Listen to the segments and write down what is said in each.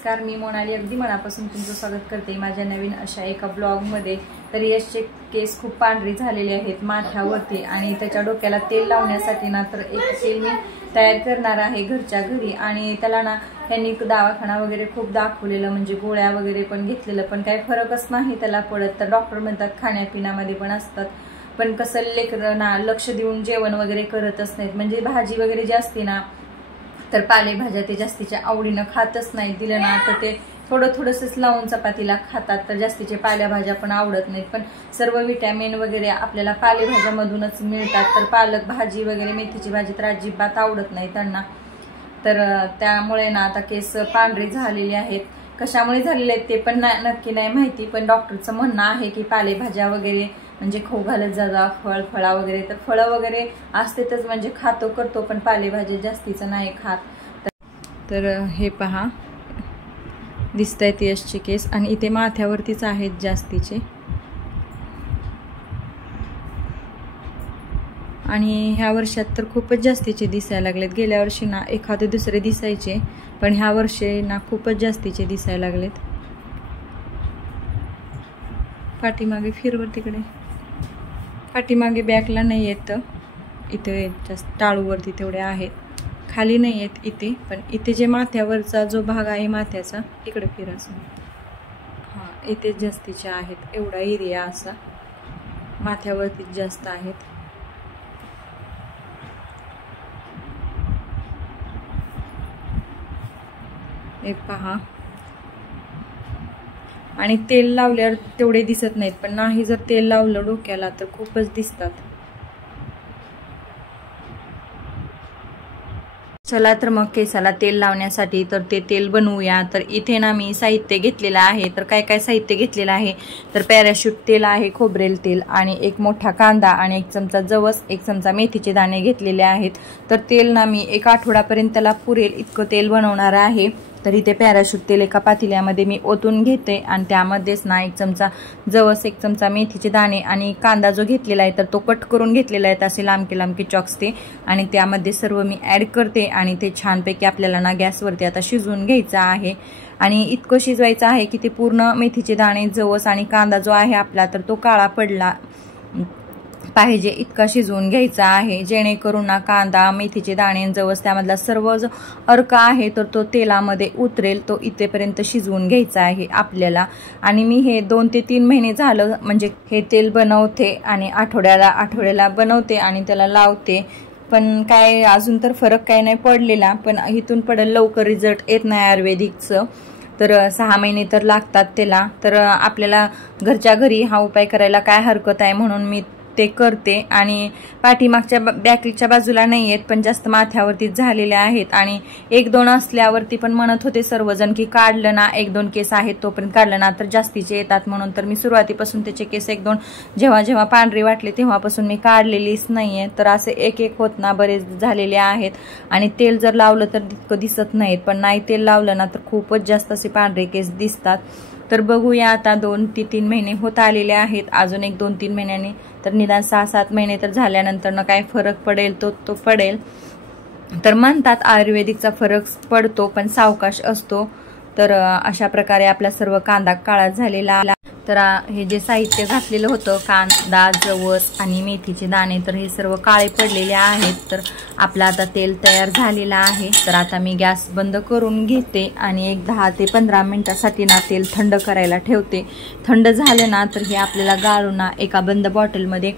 नमस्कार, मी मोनाली अगदी मनापासून तुमचं स्वागत करते माझ्या नवीन अशा एका ब्लॉगमध्ये। तर यशचे केस खूप पांढरे झालेले आहेत माथ्यावरती आणि त्याच्या डोक्याला तेल लावण्यासाठी ना तर एक तेल मी तयार करणार आहे घरच्या घरी। आणि त्याला ना त्यांनी दवाखाना वगैरे खूप दाखवलेलं, म्हणजे गोळ्या वगैरे पण घेतलेलं, पण काही फरकच नाही त्याला पडत। तर डॉक्टर म्हणतात खाण्यापिण्यामध्ये पण असतात, पण कसं लेकरं ना लक्ष देऊन जेवण वगैरे करतच नाहीत। म्हणजे भाजी वगैरे जी असते ना तर पालेभाज्या ते जास्तीच्या आवडीनं खातच नाही, दिलं ना तर ते थोडंसंच लावून चपातीला खातात। तर जास्तीचे पालेभाज्या पण आवडत नाहीत, पण सर्व विटॅमिन वगैरे आपल्याला पालेभाज्यामधूनच मिळतात। तर पालक भाजी वगैरे मेथीची भाजी तर अजिबात आवडत नाही त्यांना। तर त्यामुळे ना आता केस पांढरे झालेले आहेत। कशामुळे झालेले आहेत ते पण नक्की नाही माहिती, पण डॉक्टरचं म्हणणं आहे की पालेभाज्या वगैरे म्हणजे खाऊ घालत जा, फळा वगैरे। तर फळं वगैरे असतेच, म्हणजे खातो करतो, पण पालेभाज्या जास्तीचं नाही खात। तर हे पहा दिसतायत यशचे केस, आणि इथे माथ्यावरतीच आहेत जास्तीचे। आणि ह्या वर्षात तर खूपच जास्तीचे दिसायला लागलेत। गेल्या वर्षी ना एखादे दुसरे दिसायचे, पण ह्या वर्षी ना खूपच जास्तीचे दिसायला लागलेत। पाठीमागे फिरवर तिकडे, पाठीमागे बॅकला नाही येत, इथे जास्त टाळूवरती तेवढे आहेत, खाली नाही आहेत इथे। पण इथे जे माथ्यावरचा जो भाग आहे माथ्याचा, इकडे फिरायचं, हां इथे जास्तीचे आहेत। एवढा एरिया असा माथ्यावरतीच जास्त आहेत। हे पहा, आणि तेल लावल्यावर तेवढे दिसत नाहीत, पण नाही जर तेल लावलं डोक्याला तर खूपच दिसतात। चला तर मग केसाला तेल लावण्यासाठी तर ते तेल बनवूया। तर इथे ना मी साहित्य घेतलेलं आहे। तर काय काय साहित्य घेतलेलं आहे तर पॅराशूट तेल आहे, खोबरेल तेल, आणि एक मोठा कांदा, आणि एक चमचा जवस, एक चमचा मेथीचे दाणे घेतलेले आहेत। तर तेल ना मी एक आठवड्यापर्यंत त्याला पुरेल इतकं तेल बनवणार आहे। तर इथे पॅराशूट तेल एका पातेल्यामध्ये मी ओतून घेते, आणि त्यामध्येच ना एक चमचा जवस, एक चमचा मेथीचे दाणे, आणि कांदा जो घेतलेला आहे तर तो कट करून घेतलेला आहे असे लांबके चॉक्स ते, आणि त्यामध्ये सर्व मी ॲड करते। आणि ते छानपैकी आपल्याला ना गॅसवरती आता शिजवून घ्यायचं आहे। आणि इतकं शिजवायचं आहे की ते पूर्ण मेथीचे दाणे, जवस आणि कांदा जो आहे आपला तर तो काळा पडला पाहिजे इतका शिजवून घ्यायचा आहे, जेणेकरून ना कांदा, मेथीचे दाणे, जवस त्यामधला सर्व जो अर्क आहे तर तो तेलामध्ये उतरेल। तो इथेपर्यंत शिजवून घ्यायचा आहे आपल्याला। आणि मी हे 2 ते 3 महिने झालं म्हणजे हे तेल बनवते, आणि आठवड्याला बनवते आणि त्याला लावते, पण काय अजून तर फरक काय नाही पडलेला। पण इथून पडेल लवकर रिझल्ट येत नाही आयुर्वेदिकचं, तर 6 महिने तर लागतात त्याला। तर आपल्याला घरच्या घरी हा उपाय करायला काय हरकत आहे, म्हणून मी ते करते। आणि पाठीमागच्या बॅकच्या बाजूला नाही आहेत, पण जास्त माथ्यावरतीच झालेले आहेत। आणि 1-2 असल्यावरती पण म्हणत होते सर्वजण की काढलं ना, 1-2 केस आहेत तोपर्यंत काढलं ना तर जास्तीचे येतात म्हणून। तर मी सुरुवातीपासून त्याचे केस 1-2 जेव्हा पांढरे वाटले तेव्हापासून मी काढलेलीच नाहीये। तर असे एक होत ना बरेच झालेले आहेत। आणि तेल जर लावलं तर तितकं दिसत नाहीत, पण नाही तेल लावलं ना तर खूपच जास्त असे पांढरे केस दिसतात। तर बघूया, आता 2 ते 3 महिने होत आलेले आहेत, अजून 1-2-3 महिन्यांनी तर निदान 6-7 महिने तर झाल्यानंतर ना काय फरक पडेल तो पडेल। तर म्हणतात आयुर्वेदिकचा फरक पडतो, पण सावकाश असतो। तर अशा प्रकारे आपला सर्व कांदा काळा झालेला। तर हे जे साहित्य घातलेलं होतं, कांदा, जवस आणि मेथीचे दाणे, तर हे सर्व काळे पडलेले आहेत। तर आपलं आता तेल तयार झालेलं आहे। तर आता मी गॅस बंद करून घेते, आणि एक 10 ते 15 मिनिटासाठी ना तेल थंड करायला ठेवते। थंड झालं ना तर हे आपल्याला गाळून ना एका बंद बॉटलमध्ये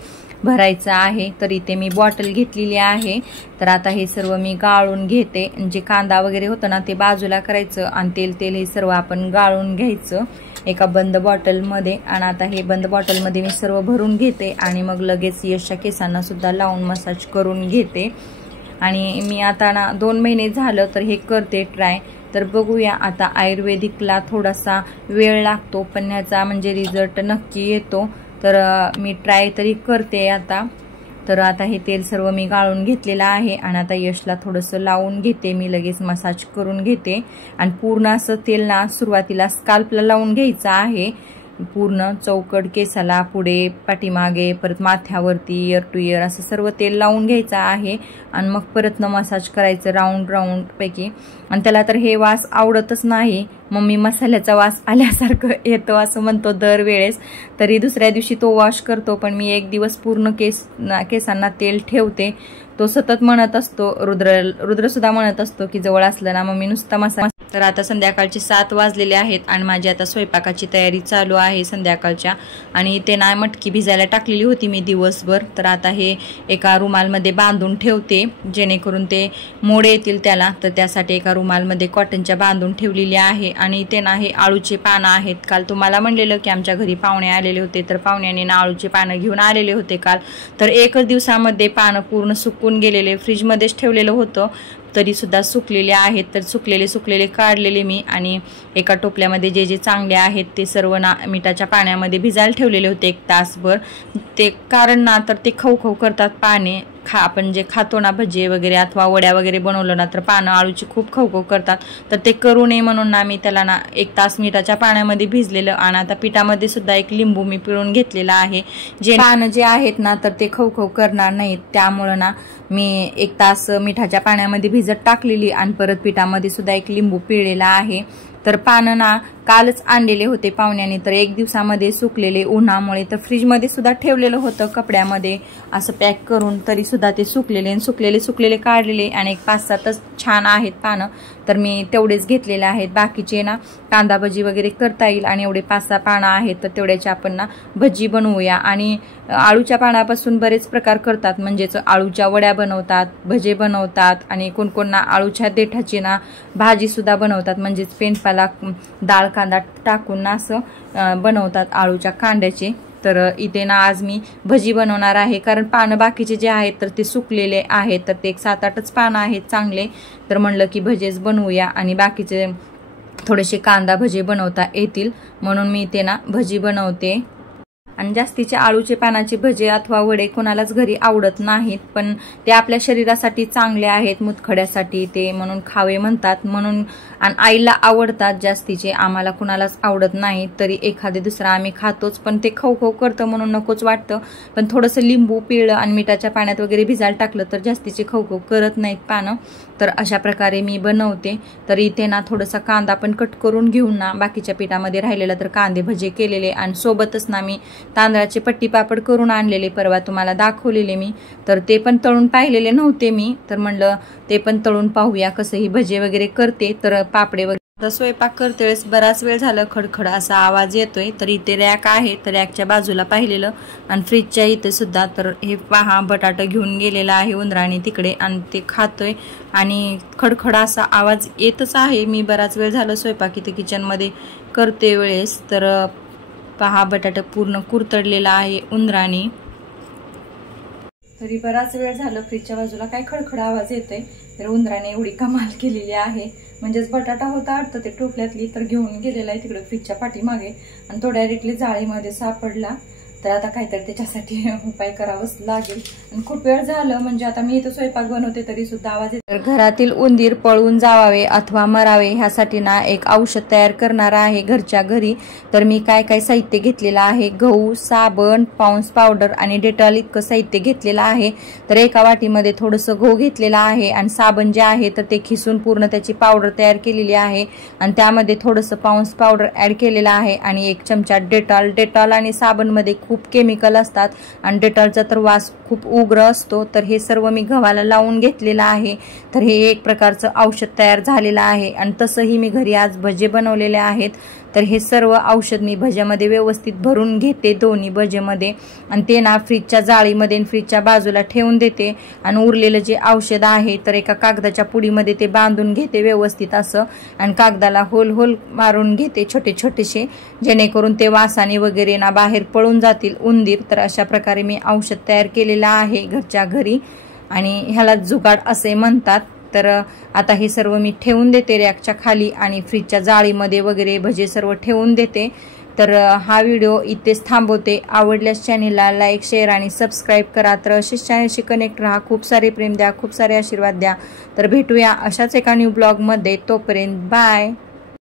भरायचं आहे। तर इथे मी बॉटल घेतलेली आहे। तर आता हे सर्व मी गाळून घेते, जे कांदा वगैरे होतं ना ते बाजूला करायचं, आणि तेल हे सर्व आपण गाळून घ्यायचं एका बंद बॉटलमध्ये। आणि आता हे बंद बॉटलमध्ये मी सर्व भरून घेते, आणि मग लगेच यशच्या केसांना सुद्धा लावून मसाज करून घेते। आणि मी आता ना 2 महिने झालं तर हे करते ट्राय। तर बघूया, आता आयुर्वेदिकला थोडासा वेळ लागतो, पण ह्याचा म्हणजे रिझल्ट नक्की येतो। तर मी ट्राय तरी करते आता। तर आता हे तेल सर्व मी गाळून घेतलेलं आहे, आणि आता यशला थोडंसं लावून घेते मी, लगेच मसाज करून घेते। आणि पूर्ण असं तेल ना सुरुवातीला स्काल्पला लावून घ्यायचं आहे, पूर्ण चौकट केसाला, पुढे पाठीमागे, परत माथ्यावरती, इयर टू इयर असं सर्व तेल लावून घ्यायचं आहे आणि मग परत मसाज करायचं राऊंड राऊंड पैकी. आणि त्याला तर हे वास आवडतच नाही. मम्मी मसाल्याचा वास आल्यासारखं येतो असं म्हणतो दरवेळेस. तरी दुसऱ्या दिवशी तो वॉश करतो, पण मी एक दिवस पूर्ण केसांना तेल ठेवते. तो सतत म्हणत असतो, रुद्र सुद्धा म्हणत असतो की जवळ असलं ना मम्मी नुसता मसाज. तर आता संध्याकाळचे 7 वाजलेले आहेत आणि माझी आता स्वयंपाकाची तयारी चालू आहे संध्याकाळच्या. आणि ते ना मटकी भिजायला टाकलेली होती मी दिवसभर. तर आता हे एका रुमालमध्ये बांधून ठेवते जेणेकरून ते मोड येतील त्याला. तर त्यासाठी एका रुमालमध्ये कॉटनच्या बांधून ठेवलेली आहे. आणि ते ना हे आळूचे पानं आहेत. काल तुम्हाला म्हणलेलं की आमच्या घरी पाहुणे आलेले होते, तर पाहुण्याने ना आळूचे पानं घेऊन आलेले होते काल. तर एकच दिवसामध्ये पानं पूर्ण सुकून गेलेले, फ्रीजमध्येच ठेवलेलं होतं तरी सुद्धा सुकलेले आहेत. तर सुकलेले काढलेले मी आणि एका टोपल्यामध्ये जे जे चांगले आहेत ते सर्व ना मिठाच्या पाण्यामध्ये भिजायला ठेवलेले होते 1 तासभर. ते कारण ना तर ते खवखव करतात पाने. आपण जे खातो ना भजी वगैरे अथवा वड्या वगैरे बनवलं ना तर पानं आळूची खूप खवखव करतात. तर ते करू नये म्हणून ना मी त्याला ना 1 तास मिठाच्या पाण्यामध्ये भिजलेलं. आणि आता पिठामध्ये सुद्धा एक लिंबू मी पिळून घेतलेला आहे. जे पानं जे आहेत ना तर ते खवखव करणार नाहीत, त्यामुळं ना मी 1 तास मिठाच्या पाण्यामध्ये भिजत टाकलेली आणि परत पिठामध्ये सुद्धा एक लिंबू पिळलेला आहे. तर पानं ना कालच आणलेले होते पाहुण्याने, तर 1 दिवसामध्ये सुकलेले उन्हामुळे. तर फ्रीजमध्ये सुद्धा ठेवलेलं होतं कपड्यामध्ये असं पॅक करून, तरी सुद्धा ते सुकलेले सुकलेले काढलेले आणि एक 5-7च छान आहेत पानं. तर मी तेवढेच घेतलेले आहेत. बाकीचे ना कांदा भजी वगैरे करता येईल आणि एवढे 5-6 पानं आहेत तर तेवढ्याचे आपण ना भजी बनवूया. आणि आळूच्या पानापासून बरेच प्रकार करतात, म्हणजेच आळूच्या वड्या बनवतात, भजे बनवतात आणि कोण ना आळूच्या देठाची ना भाजी सुद्धा बनवतात, म्हणजेच पेंडपाला डाळ कांदा टाकून ना असं बनवतात आळूच्या कांद्याचे. तर इथे ना आज मी भजी बनवणार आहे, कारण पानं बाकीचे जे आहेत तर ते सुकलेले आहेत. तर ते 7-8च पानं आहेत चांगले. तर म्हणलं की भजेच बनवूया आणि बाकीचे थोडेसे कांदा भजे बनवता येतील म्हणून मी इथे ना भजी बनवते. आणि जास्तीचे आळूचे पानाचे भजे अथवा वडे कोणालाच घरी आवडत नाहीत, पण ते आपल्या शरीरासाठी चांगले आहेत, मुतखड्यासाठी ते म्हणून खावे म्हणतात म्हणून. आणि आईला आवडतात जास्तीचे, आम्हाला कुणालाच आवडत नाही. तरी एखादे दुसरा आम्ही खातोच, पण ते खवखव करतं म्हणून नकोच वाटतं. पण थोडंसं लिंबू पिळलं आणि मिठाच्या पाण्यात वगैरे भिजायला टाकलं तर जास्तीचे खवखव करत नाहीत पानं. तर अशा प्रकारे मी बनवते. तर इथे ना थोडासा कांदा पण कट करून घेऊन ना बाकीच्या पिठामध्ये राहिलेला तर कांदे भजे केलेले आणि सोबतच ना मी तांदळाचे पट्टी पापड करून आणलेले, परवा तुम्हाला दाखवलेले मी. तर ते पण तळून पाहिलेले नव्हते मी, तर म्हणलं ते पण तळून पाहूया कसं ही भजे वगैरे करते. तर पापडे वगैरे स्वयंपाक करते वेळेस बराच वेळ झालं खडखड असा आवाज येतोय. तर इथे रॅक आहे, तर रॅकच्या बाजूला पाहिलेलं आणि फ्रीजच्या इथे सुद्धा. तर हे पहा बटाटा घेऊन गेलेला आहे उंदराने तिकडे आणि ते खातोय आणि खडखड असा आवाज येतच आहे. मी बराच वेळ झालं स्वयंपाक इथे किचनमध्ये करते वेळेस. तर पहा बटाटा पूर्ण कुरतडलेला आहे उंदराने. तरी बराच वेळ झालं फ्रीजच्या बाजूला काय खडखड आवाज येतोय. तर उंदराने एवढी कमाल केलेली आहे, म्हणजेच बटाटा होता वाटतं ते टोपल्यातली, तर घेऊन गेलेला आहे तिकडे फ्रीजच्या पाठीमागे आणि तो डायरेक्टली जाळीमध्ये सापडला. तर आता काहीतरी त्याच्यासाठी उपाय करावाच लागेल. आणि खूप वेळ झालं, म्हणजे आता मी इथं स्वयंपाक बनवते तरी सुद्धा आवाज येतो. तर घरातील उंदीर पळून जावावे अथवा मरावे ह्यासाठी ना एक औषध तयार करणार आहे घरच्या घरी. तर मी काय काय साहित्य घेतलेलं आहे, गहू, साबण, पाऊंस पावडर आणि डेटॉल इतकं साहित्य घेतलेलं आहे. तर एका वाटीमध्ये थोडंसं गहू घेतलेला आहे आणि साबण जे आहे तर ते खिसून पूर्ण त्याची पावडर तयार केलेली आहे आणि त्यामध्ये थोडंसं पाऊंस पावडर ऍड केलेलं आहे आणि 1 चमचा डेटॉल आणि साबणमध्ये खूप केमिकल असतात आणि डेटॉलचा तर वास खूप उग्र असतो. तर हे सर्व मी गव्हाला लावून घेतलेलं आहे. तर हे एक प्रकारचं औषध तयार झालेलं आहे आणि तसंही मी घरी आज भजे बनवलेले आहेत. तर हे सर्व औषध मी भज्यामध्ये व्यवस्थित भरून घेते दोन्ही भजेमध्ये आणि ते ना फ्रीजच्या जाळीमध्ये फ्रीजच्या बाजूला ठेवून देते. आणि उरलेलं जे औषध आहे तर एका कागदाच्या पुडीमध्ये ते बांधून घेते व्यवस्थित असं आणि कागदाला होल मारून घेते छोटे छोटेसे, जेणेकरून ते वासाने वगैरे ना बाहेर पळून जातील उंदीर. तर अशा प्रकारे मी औषध तयार केलेलं आहे घरच्या घरी आणि ह्याला जुगाड असे म्हणतात. तर आता हे सर्व मी ठेवून देते रॅकच्या खाली आणि फ्रीजच्या जाळीमध्ये वगैरे भजे सर्व ठेवून देते. तर हा व्हिडिओ इथेच थांबवते. आवडल्यास चॅनेलला लाईक, शेअर आणि सबस्क्राईब करा. तर असेच चॅनेलशी कनेक्ट राहा. खूप सारे प्रेम द्या, खूप सारे आशीर्वाद द्या. तर भेटूया अशाच एका न्यू ब्लॉगमध्ये. तोपर्यंत बाय.